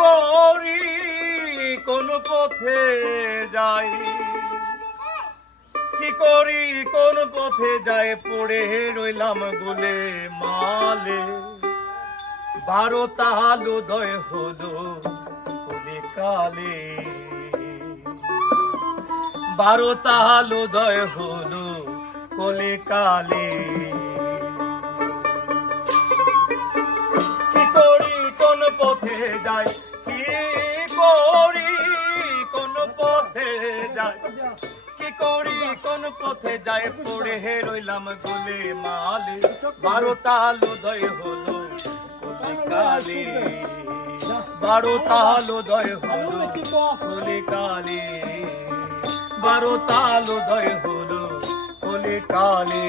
করি কোন পথে যাই, কি করি কোন পথে যাই, পড়ে রইলাম গোলে মালে। 12 তাল উদয় হলো কোলে কালে, 12 তাল উদয় হলো কোলে কালে। কি করি কোন পথে যাই, কি করি কোন পথে যাই, কি করি কোন পথে যাই, পড়ে রইলাম গোলে মালে। 12 তাল উদয় হলো কোলে কালে, 12 তাল উদয় হলো কোলে কালে, 12 তাল উদয় হলো কোলে কালে।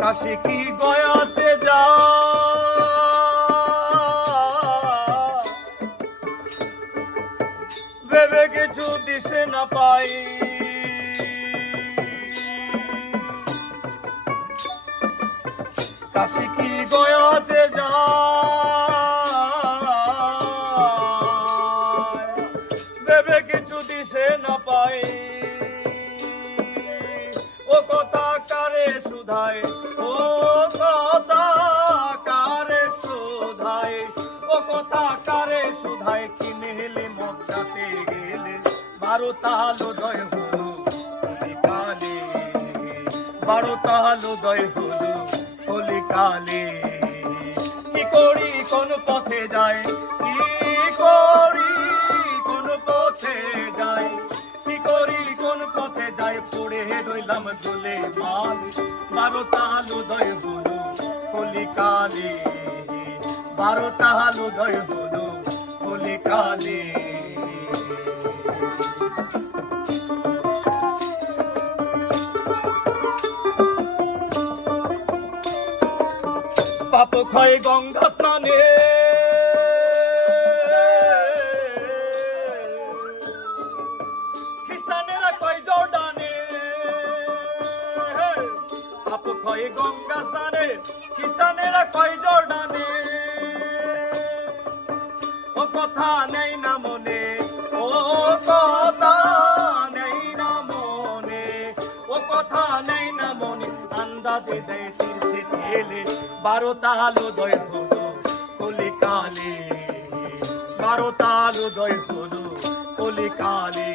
কাশি কি গয়াতে যা, ভেবে কিছু দিশে না পাই, কাশি কি গয়াতে যা, ভেবে কিছু দিশে না পাই। ও কথা কারে শুধায়, ও কথা কারে শুধায়, ও কথা কারে শুধায়, কিনে হেলে মক্কাতে গেলে। 12 তাল উদয় হলো কোলে কালে, 12 তাল উদয় হলো কোলে কালে। কি করি কোন পথে যাই, কি করি কোন পথে যাই, কি করি কোন পথে যাই, পড়ে রইলাম গোলে মালে। 12 তাল উদয় হলো কোলে কালে, 12 তাল উদয় হলো কোলে কালে। পাপ ক্ষয় গঙ্গা স্নানে, খ্রিস্টানেরা কয় জর্ডানে। পাপ ক্ষয় গঙ্গা স্নানে, খ্রিস্টানেরা কয় জর্ডানে। ও কথা নেই না মনে, ও কথা নেই না মনে, ও কথা নেই না মনে, আন্দাজে দেয় তীর্থে ঠেলে। 12 তাল উদয় হলো কোলে কালে, 12 তাল উদয় হলো কোলে কালে।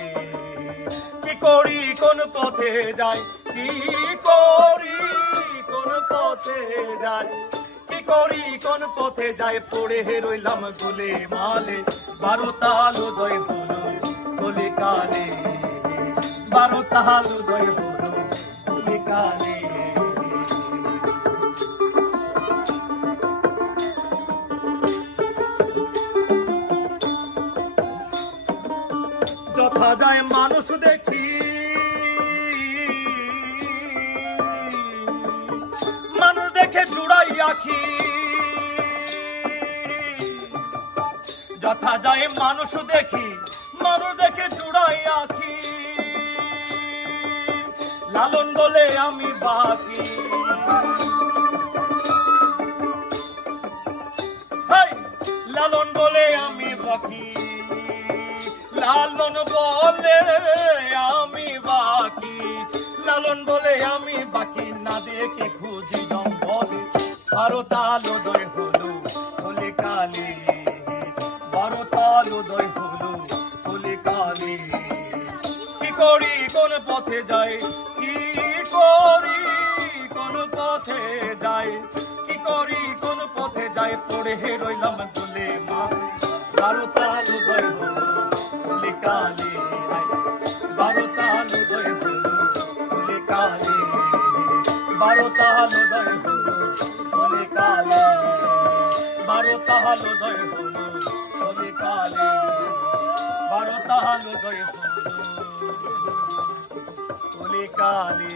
কি করি কোন পথে যাই, কি করি কোন পথে যাই, কি করি কোন পথে যাই, পড়ে রইলাম গোলে মালে। 12 তাল উদয় হলো কোলে কালে, 12 তাল উদয় হলো কোলে কালে। যথা যায় মানুষ দেখি, মানুষ দেখে জুড়াই আখি, যথা যায় মানুষ দেখি, মানুষ দেখে জুড়াই আখি। লালন বলে আমি বাকি, লালন বলে আমি বাকি, লালন বলে আমি বাকি, লালন বলে আমি বাকি। না দেখে খুঁজি জঙ্গলে, 12 তাল উদয় হলো কোলে কালে, 12 তাল উদয় হলো কোলে কালে। কি করি কোন পথে যাই, কি করি কোন পথে যাই, কি করি কোন পথে যাই, পড়ে রইলাম গোলে মালে। 12 তাল উদয় বলে কালে, বারো তাল উদয় হলো বলে কালে, বারো তাল উদয় হলো বলে কালে, বারো তাল উদয় হলো বলে কালে, বারো তাল উদয় হলো বলে কালে।